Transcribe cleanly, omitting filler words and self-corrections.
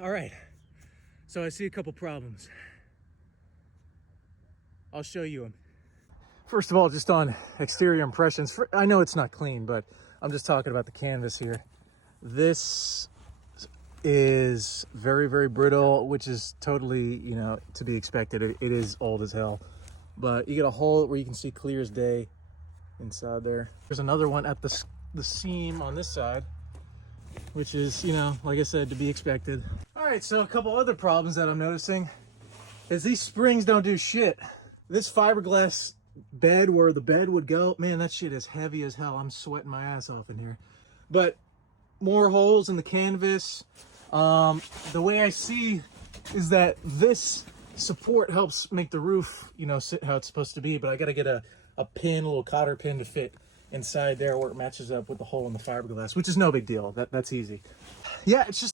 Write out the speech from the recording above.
All right, so I see a couple problems. I'll show you them. First of all, just on exterior impressions, I know it's not clean, but I'm just talking about the canvas here. This is very, very brittle, which is totally, you know, to be expected. It is old as hell, but you get a hole where you can see clear as day inside there. There's another one at the seam on this side, which is, you know, like I said, to be expected. All right, so a couple other problems that I'm noticing is these springs don't do shit. This fiberglass bed where the bed would go, man, that shit is heavy as hell. I'm sweating my ass off in here. But more holes in the canvas. The way I see is that this support helps make the roof, you know, sit how it's supposed to be, but I got to get a pin, a little cotter pin to fit inside there where it matches up with the hole in the fiberglass, which is no big deal. That's easy. Yeah, it's just